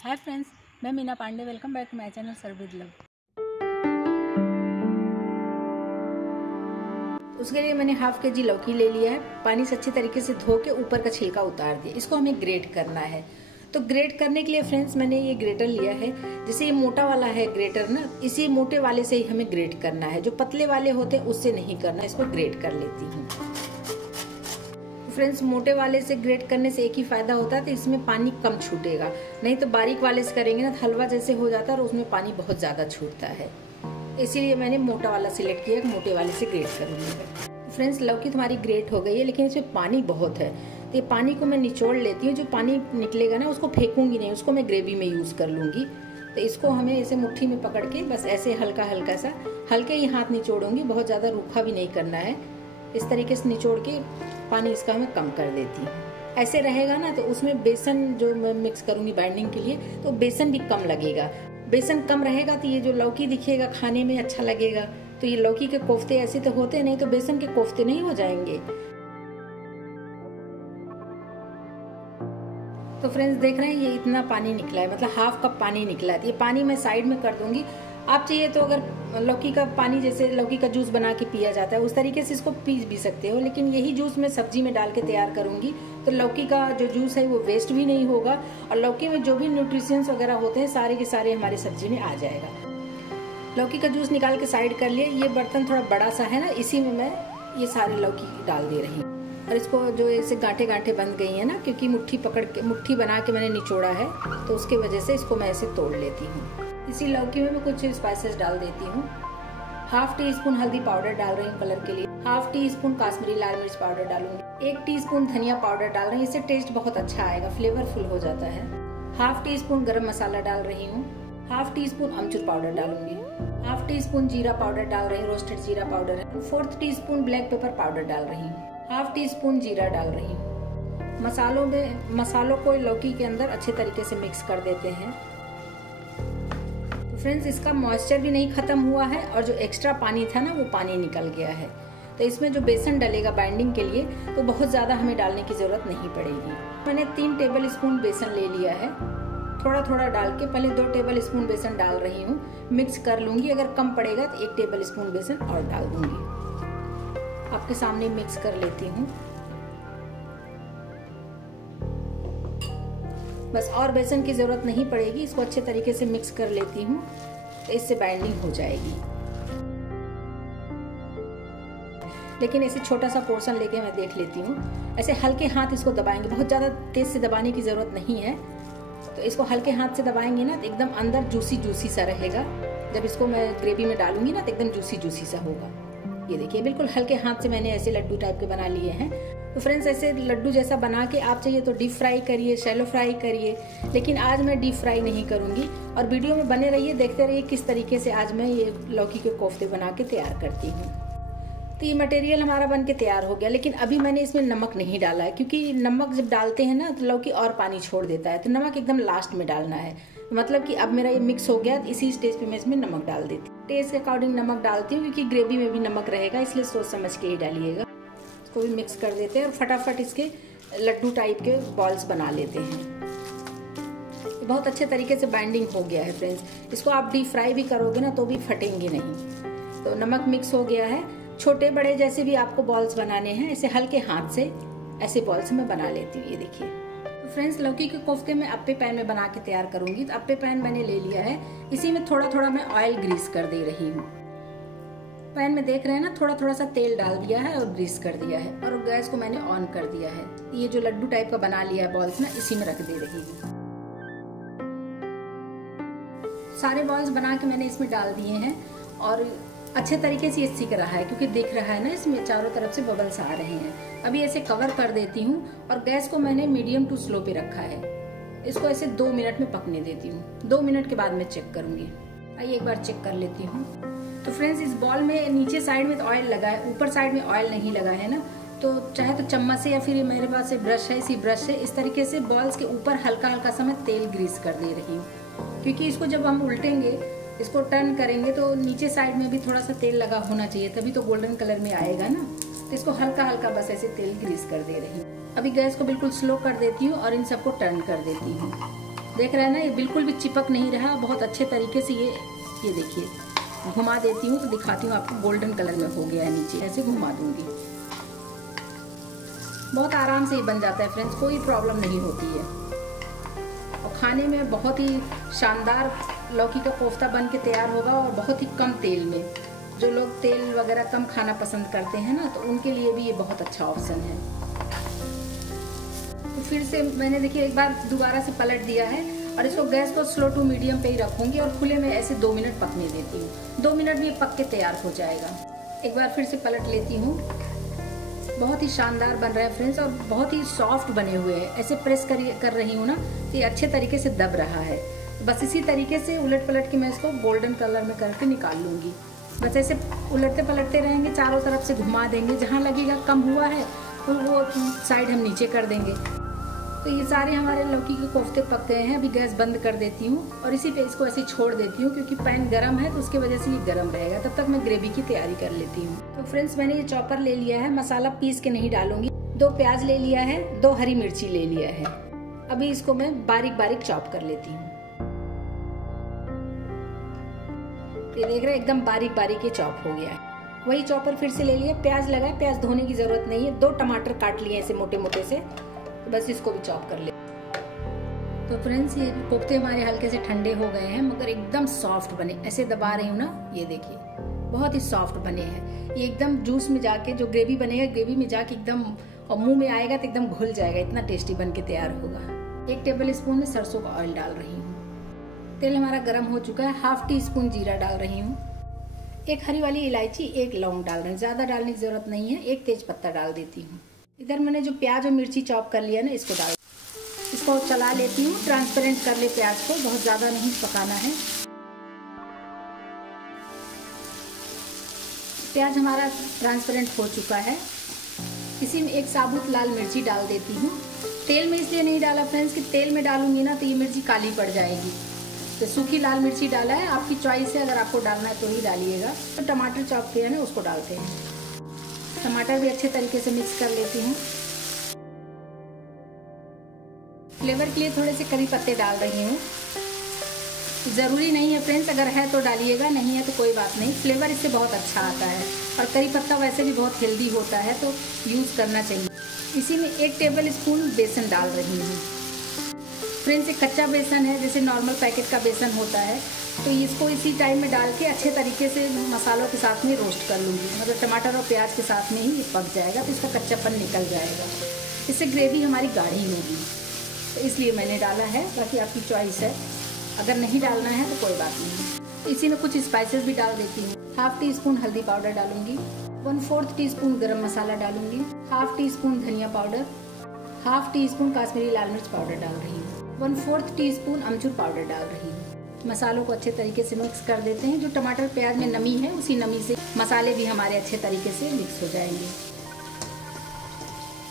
हाय friends, मैं Meena Pandey. Welcome back to my channel serve with love. उसके लिए मैंने हाफ के जी लौकी ले लिया है। पानी से अच्छी तरीके से धो के ऊपर का छिलका उतार दिया। इसको हमें ग्रेट करना है। तो ग्रेट करने के लिए फ्रेंड्स मैंने ये ग्रेटर लिया है। जैसे ये मोटा वाला है ग्रेटर ना, इसी मोटे वाले से ही हमें ग्रेट करना है। जो पतले वाले होते हैं उससे नहीं करना। इसको ग्रेट कर लेती हूँ। फ्रेंड्स, मोटे वाले से ग्रेट करने से एक ही फायदा होता है, तो इसमें पानी कम छूटेगा। नहीं तो बारीक वाले से करेंगे ना तो हलवा जैसे हो जाता है और उसमें पानी बहुत ज्यादा छूटता है। इसीलिए मैंने मोटा वाला सिलेक्ट किया, मोटे वाले से ग्रेट करूंगी। फ्रेंड्स, लौकी तुम्हारी ग्रेट हो गई है, लेकिन इसमें पानी बहुत है। तो ये पानी को मैं निचोड़ लेती हूँ। जो पानी निकलेगा ना उसको फेंकूंगी नहीं, उसको मैं ग्रेवी में यूज कर लूंगी। तो इसको हमें ऐसे मुट्ठी में पकड़ के बस ऐसे हल्का हल्का सा हल्के ही हाथ निचोड़ूंगी। बहुत ज्यादा रूखा भी नहीं करना है। इस तरीके से निचोड़ के पानी इसका मैं कम कर देती हूँ। ऐसे रहेगा ना तो उसमें बेसन जो मैं मिक्स करूंगी बाइंडिंग के लिए, तो बेसन भी कम लगेगा। बेसन कम रहेगा तो ये जो लौकी दिखेगा खाने में अच्छा लगेगा। तो ये लौकी के कोफ्ते ऐसे तो होते नहीं, तो बेसन के कोफ्ते नहीं हो जाएंगे। तो फ्रेंड्स, देख रहे हैं ये इतना पानी निकला है, मतलब हाफ कप पानी निकला है। ये पानी मैं साइड में कर दूंगी। आप चाहिए तो अगर लौकी का पानी जैसे लौकी का जूस बना के पिया जाता है उस तरीके से इसको पी भी सकते हो, लेकिन यही जूस मैं सब्जी में डाल के तैयार करूंगी। तो लौकी का जो जूस है वो वेस्ट भी नहीं होगा और लौकी में जो भी न्यूट्रिशंस वगैरह होते हैं सारे के सारे हमारे सब्जी में आ जाएगा। लौकी का जूस निकाल के साइड कर लिए। ये बर्तन थोड़ा बड़ा सा है ना, इसी में मैं ये सारे लौकी डाल दे रही हूँ। और इसको जो ऐसे गांठे गांठे बन गई है ना, क्योंकि मुट्ठी बना के मैंने निचोड़ा है, तो उसके वजह से इसको मैं ऐसे तोड़ लेती हूँ। इसी लौकी में मैं कुछ स्पाइसेस डाल देती हूँ। हाफ टी स्पून हल्दी पाउडर डाल रही हूँ कलर के लिए। हाफ टी स्पून काश्मीरी लाल मिर्च पाउडर डालूंगी। 1 टीस्पून धनिया पाउडर डाल रही हूँ, इससे टेस्ट बहुत अच्छा आएगा, फ्लेवरफुल हो जाता है। हाफ टी स्पून गरम मसाला डाल रही हूँ। हाफ टी स्पून अमचूर पाउडर डालूंगी। हाफ टी स्पून जीरा पाउडर डाल रही हूँ, रोस्टेड जीरा पाउडर है। 4th teaspoon black pepper powder डाल रही हूँ। हाफ टी स्पून जीरा डाल रही हूँ। मसालों को लौकी के अंदर अच्छे तरीके से मिक्स कर देते हैं। फ्रेंड्स, इसका मॉइस्चर भी नहीं खत्म हुआ है और जो एक्स्ट्रा पानी था ना वो पानी निकल गया है। तो इसमें जो बेसन डलेगा बाइंडिंग के लिए, तो बहुत ज्यादा हमें डालने की जरूरत नहीं पड़ेगी। मैंने 3 टेबल स्पून बेसन ले लिया है। थोड़ा थोड़ा डाल के पहले 2 टेबल स्पून बेसन डाल रही हूँ। मिक्स कर लूंगी। अगर कम पड़ेगा तो 1 टेबल स्पून बेसन और डाल दूंगी। आपके सामने मिक्स कर लेती हूँ। बस और बेसन की जरूरत नहीं पड़ेगी। इसको अच्छे तरीके से मिक्स कर लेती हूँ, तो इससे बाइंडिंग हो जाएगी। लेकिन ऐसे छोटा सा पोर्शन लेके मैं देख लेती हूँ। ऐसे हल्के हाथ इसको दबाएंगे, बहुत ज्यादा तेज से दबाने की जरूरत नहीं है। तो इसको हल्के हाथ से दबाएंगे ना तो एकदम अंदर जूसी जूसी सा रहेगा। जब इसको मैं ग्रेवी में डालूंगी ना तो एकदम जूसी जूसी सा होगा। ये देखिए, बिल्कुल हल्के हाथ से मैंने ऐसे लड्डू टाइप के बना लिए हैं। तो फ्रेंड्स, ऐसे लड्डू जैसा बना के आप चाहिए तो डीप फ्राई करिए, शैलो फ्राई करिए, लेकिन आज मैं डीप फ्राई नहीं करूंगी। और वीडियो में बने रहिए, देखते रहिए किस तरीके से आज मैं ये लौकी के कोफ्ते बना के तैयार करती हूँ। तो ये मटेरियल हमारा बन के तैयार हो गया, लेकिन अभी मैंने इसमें नमक नहीं डाला है, क्योंकि नमक जब डालते हैं ना तो लौकी और पानी छोड़ देता है। तो नमक एकदम लास्ट में डालना है। मतलब कि अब मेरा ये मिक्स हो गया, इसी स्टेज पे मैं इसमें नमक डाल देती हूँ। टेस्ट के अकॉर्डिंग नमक डालती हूँ, क्योंकि ग्रेवी में भी नमक रहेगा, इसलिए सोच समझ के ही डालिएगा। इसको भी मिक्स कर देते हैं और फटाफट इसके लड्डू टाइप के बॉल्स बना लेते हैं। बहुत अच्छे तरीके से बाइंडिंग हो गया है फ्रेंड्स। इसको आप डीप फ्राई भी करोगे ना तो भी फटेंगे नहीं। तो नमक मिक्स हो गया है। छोटे बड़े जैसे भी आपको बॉल्स बनाने हैं, ऐसे हल्के हाथ से ऐसे बॉल्स मैं बना लेती हूँ। ये देखिए फ्रेंड्स, लौकी के कोफ्ते में अप्पे पैन में बना के तैयार करूंगी। तो अप्पे पैन मैंने ले लिया है। इसी में थोड़ा थोड़ा मैं ऑयल ग्रीस कर दे रही हूँ। पैन में देख रहे हैं ना, थोड़ा थोड़ा सा तेल डाल दिया है और ग्रीस कर दिया है, और गैस को मैंने ऑन कर दिया है। ये जो लड्डू टाइप का बना लिया है बॉल्स ना, इसी में रख दे रही हूँ। सारे बॉल्स बना के मैंने इसमें डाल दिए हैं और अच्छे तरीके से ये सिक रहा है, क्योंकि दिख रहा है ना इसमें चारों तरफ से बबल्स आ रहे हैं। अभी ऐसे कवर कर देती हूँ और गैस को मैंने मीडियम टू स्लो पे रखा है। इसको ऐसे 2 मिनट में पकने देती हूँ। 2 मिनट के बाद मैं चेक करूंगी। आइए एक बार चेक कर लेती हूँ। तो फ्रेंड्स, इस बॉल में नीचे साइड में तो ऑयल लगा है, ऊपर साइड में ऑयल नहीं लगा है ना। तो चाहे तो चम्मच से, या फिर मेरे पास ब्रश है, इसी ब्रश से इस तरीके से बॉल्स के ऊपर हल्का हल्का सा मैं तेल ग्रीस कर दे रही हूँ, क्योंकि इसको जब हम उल्टेंगे, इसको टर्न करेंगे तो नीचे साइड में भी थोड़ा सा तेल लगा होना चाहिए, तभी तो गोल्डन कलर में आएगा ना। तो इसको हल्का हल्का बस ऐसे तेल ग्रीस कर दे रही हूँ। अभी गैस को बिल्कुल स्लो कर देती हूँ और इन सबको टर्न कर देती हूँ। देख रहे हैं ना, ये बिल्कुल भी चिपक नहीं रहा, बहुत अच्छे तरीके से ये देखिए घुमा देती हूँ तो दिखाती हूँ आपको, गोल्डन कलर में हो गया है नीचे, ऐसे घुमा दूंगी। बहुत आराम से ये बन जाता है फ्रेंड्स, कोई प्रॉब्लम नहीं होती है और खाने में बहुत ही शानदार लौकी का कोफ्ता बन के तैयार होगा और बहुत ही कम तेल में। जो लोग तेल वगैरह कम खाना पसंद करते हैं ना, तो उनके लिए भी ये बहुत अच्छा ऑप्शन है। तो फिर से मैंने देखिए एक बार दोबारा से पलट दिया है और इसको गैस को स्लो टू मीडियम पे ही रखूंगी और खुले में ऐसे 2 मिनट पकने देती हूँ। 2 मिनट में ये पक के तैयार हो जाएगा। एक बार फिर से पलट लेती हूँ। बहुत ही शानदार बन रहा है फ्रेंड्स और बहुत ही सॉफ्ट बने हुए हैं। ऐसे प्रेस कर रही हूँ ना तो ये अच्छे तरीके से दब रहा है। बस इसी तरीके से उलट पलट के मैं इसको गोल्डन कलर में करके निकाल लूँगी। बस ऐसे उलटते पलटते रहेंगे, चारों तरफ से घुमा देंगे, जहाँ लगेगा कम हुआ है तो वो साइड हम नीचे कर देंगे। तो ये सारे हमारे लौकी के कोफ्ते पक गए हैं। अभी गैस बंद कर देती हूँ और इसी पे इसको ऐसे छोड़ देती हूँ, क्योंकि पैन गरम है तो उसके वजह से ये गरम रहेगा। तब तक मैं ग्रेवी की तैयारी कर लेती हूँ। तो फ्रेंड्स मैंने ये चॉपर ले लिया है, मसाला पीस के नहीं डालूंगी। 2 प्याज ले लिया है, 2 हरी मिर्ची ले लिया है। अभी इसको मैं बारीक बारीक चॉप कर लेती हूँ। ये देख रहे हैं एकदम बारीक बारीक ये चॉप हो गया है। वही चॉपर फिर से ले लिया, प्याज लगाए, प्याज धोने की जरूरत नहीं है। 2 टमाटर काट लिए ऐसे मोटे मोटे से, तो बस इसको भी चॉप कर ले। तो फ्रेंड्स ये कोफ्ते हमारे हल्के से ठंडे हो गए हैं, मगर एकदम सॉफ्ट बने। ऐसे दबा रही हूँ ना, ये देखिए बहुत ही सॉफ्ट बने हैं। ये एकदम जूस में जाके जो ग्रेवी बनेगा, ग्रेवी में जाके एकदम और मुंह में आएगा तो एकदम घुल जाएगा, इतना टेस्टी बन के तैयार होगा। 1 टेबल स्पून में सरसों का ऑयल डाल रही हूँ। तेल हमारा गर्म हो चुका है। 1/2 टी स्पून जीरा डाल रही हूँ। 1 हरी वाली इलायची, 1 लौंग डाल रही हूँ। ज्यादा डालने की जरूरत नहीं है। 1 तेज पत्ता डाल देती हूँ। इधर मैंने जो प्याज और मिर्ची चॉप कर लिया ना, इसको डाल, इसको चला लेती हूँ। ट्रांसपेरेंट कर ले प्याज को, बहुत ज्यादा नहीं पकाना है। प्याज हमारा ट्रांसपेरेंट हो चुका है। इसी में 1 साबुत लाल मिर्ची डाल देती हूँ। तेल में इसलिए नहीं डाला फ्रेंड्स कि तेल में डालूंगी ना तो ये मिर्ची काली पड़ जाएगी, तो सूखी लाल मिर्ची डाला है। आपकी चॉइस है, अगर आपको डालना है तो ही डालिएगा। तो टमाटर चॉप किया है ना, उसको डालते हैं। टमाटर भी अच्छे तरीके से मिक्स कर लेती हूँ। फ्लेवर के लिए थोड़े से करी पत्ते डाल रही हूँ। ज़रूरी नहीं है फ्रेंड्स, अगर है तो डालिएगा, नहीं है तो कोई बात नहीं। फ्लेवर इससे बहुत अच्छा आता है और करी पत्ता वैसे भी बहुत हेल्दी होता है, तो यूज़ करना चाहिए। इसी में 1 टेबल स्पून बेसन डाल रही हूँ। फ्रेंड्स ये कच्चा बेसन है, जैसे नॉर्मल पैकेट का बेसन होता है, तो इसको इसी टाइम में डाल के अच्छे तरीके से मसालों के साथ में रोस्ट कर लूँगी। मतलब टमाटर और प्याज के साथ में ही ये पक जाएगा, तो इसका कच्चापन निकल जाएगा। इससे ग्रेवी हमारी गाढ़ी होगी, तो इसलिए मैंने डाला है। बाकी आपकी चॉइस है, अगर नहीं डालना है तो कोई बात नहीं। इसी में कुछ स्पाइसेस भी डाल देती हूँ। 1/2 टी स्पून हल्दी पाउडर डालूंगी। 1/4 टी स्पून गरम मसाला डालूंगी। 1/2 टी स्पून धनिया पाउडर। 1/2 टी स्पून काश्मीरी लाल मिर्च पाउडर डाल रही हूँ। 1/4 टी स्पून अमचूर पाउडर डाल रही हूँ। मसालों को अच्छे तरीके से मिक्स कर देते हैं। जो टमाटर प्याज में नमी है, उसी नमी से मसाले भी हमारे अच्छे तरीके से मिक्स हो जाएंगे।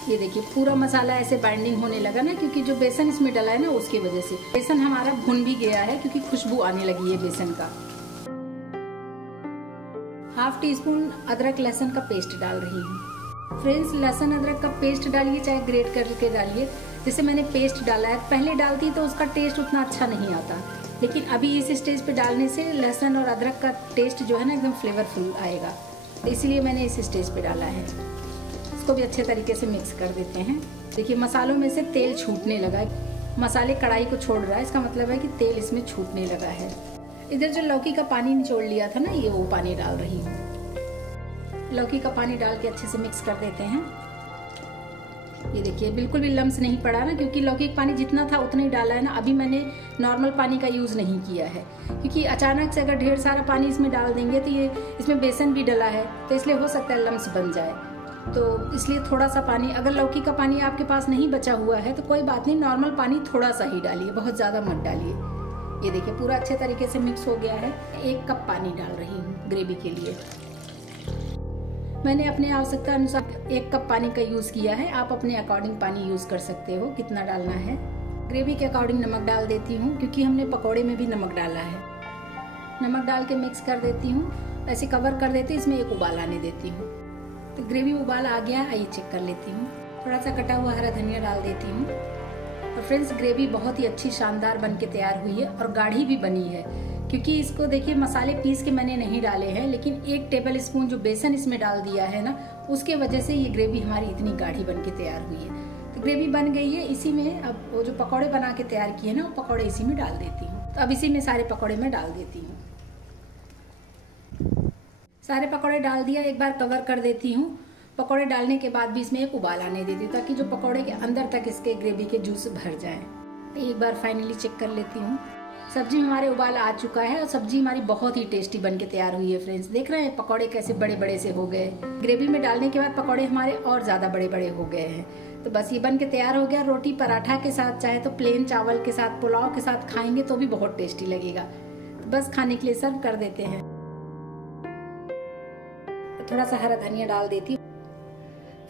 ये देखिए पूरा मसाला ऐसे बाइंडिंग होने लगा ना, क्योंकि जो बेसन इसमें डला है ना, उसकी वजह से बेसन हमारा भुन भी गया है, क्योंकि खुशबू आने लगी है बेसन का। 1/2 टी स्पून अदरक लहसुन का पेस्ट डाल रही हूँ। फ्रेंड्स लहसुन अदरक का पेस्ट डालिए, चाहे ग्रेट करके डालिए। जैसे मैंने पेस्ट डाला है, पहले डालती तो उसका टेस्ट उतना अच्छा नहीं आता, लेकिन अभी इस स्टेज पे डालने से लहसुन और अदरक का टेस्ट जो है ना एकदम फ्लेवरफुल आएगा, तो इसलिए मैंने इस स्टेज पे डाला है। इसको भी अच्छे तरीके से मिक्स कर देते हैं। देखिए मसालों में से तेल छूटने लगा है, मसाले कढ़ाई को छोड़ रहा है, इसका मतलब है कि तेल इसमें छूटने लगा है। इधर जो लौकी का पानी निचोड़ लिया था ना, ये वो पानी डाल रही हूँ। लौकी का पानी डाल के अच्छे से मिक्स कर देते हैं। ये देखिए बिल्कुल भी लम्स नहीं पड़ा ना, क्योंकि लौकी का पानी जितना था उतना ही डाला है ना। अभी मैंने नॉर्मल पानी का यूज़ नहीं किया है, क्योंकि अचानक से अगर ढेर सारा पानी इसमें डाल देंगे तो ये इसमें बेसन भी डला है, तो इसलिए हो सकता है लम्स बन जाए। तो इसलिए थोड़ा सा पानी, अगर लौकी का पानी आपके पास नहीं बचा हुआ है तो कोई बात नहीं, नॉर्मल पानी थोड़ा सा ही डालिए, बहुत ज़्यादा मत डालिए। ये देखिए पूरा अच्छे तरीके से मिक्स हो गया है। 1 कप पानी डाल रही हूँ ग्रेवी के लिए। मैंने अपने आवश्यकता अनुसार 1 कप पानी का यूज़ किया है। आप अपने अकॉर्डिंग पानी यूज़ कर सकते हो, कितना डालना है। ग्रेवी के अकॉर्डिंग नमक डाल देती हूँ, क्योंकि हमने पकौड़े में भी नमक डाला है। नमक डाल के मिक्स कर देती हूँ, ऐसे कवर कर देती हूँ। इसमें 1 उबाल आने देती हूँ। तो ग्रेवी उबाल आ गया, आइए चेक कर लेती हूँ। थोड़ा सा कटा हुआ हरा धनिया डाल देती हूँ। और फ्रेंड्स ग्रेवी बहुत ही अच्छी शानदार बन के तैयार हुई है और गाढ़ी भी बनी है, क्योंकि इसको देखिए मसाले पीस के मैंने नहीं डाले हैं, लेकिन 1 टेबल स्पून जो बेसन इसमें डाल दिया है ना, उसके वजह से ये ग्रेवी हमारी इतनी गाढ़ी बन के तैयार हुई है। तो ग्रेवी बन गई है, इसी में अब वो जो पकौड़े बना के तैयार किए ना, वो पकौड़े इसी में डाल देती हूँ। तो अब इसी में सारे पकौड़े में डाल देती हूँ। सारे पकौड़े डाल दिया, एक बार कवर कर देती हूँ। पकौड़े डालने के बाद भी इसमें एक उबाल आने देती हूँ, ताकि जो पकौड़े के अंदर तक इसके ग्रेवी के जूस भर जाए। एक बार फाइनली चेक कर लेती हूँ। सब्जी में हमारे उबाल आ चुका है और सब्जी हमारी बहुत ही टेस्टी बन के तैयार हुई है। फ्रेंड्स देख रहे हैं पकौड़े कैसे बड़े बड़े से हो गए। ग्रेवी में डालने के बाद पकौड़े हमारे और ज्यादा बड़े बड़े हो गए हैं। तो बस ये बन के तैयार हो गया। रोटी पराठा के साथ, चाहे तो प्लेन चावल के साथ, पुलाव के साथ खाएंगे तो भी बहुत टेस्टी लगेगा। तो बस खाने के लिए सर्व कर देते हैं। थोड़ा सा हरा धनिया डाल देती हूँ।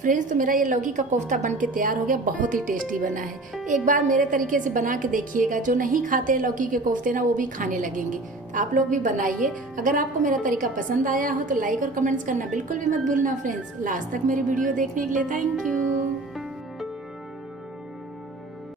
फ्रेंड्स तो मेरा ये लौकी का कोफ्ता बन के तैयार हो गया, बहुत ही टेस्टी बना है। एक बार मेरे तरीके से बना के देखिएगा, जो नहीं खाते लौकी के कोफ्ते ना, वो भी खाने लगेंगे। आप लोग भी बनाइए। अगर आपको मेरा तरीका पसंद आया हो तो लाइक और कमेंट्स करना बिल्कुल भी मत भूलना फ्रेंड्स। लास्ट तक मेरी वीडियो देखने के लिए थैंक यू।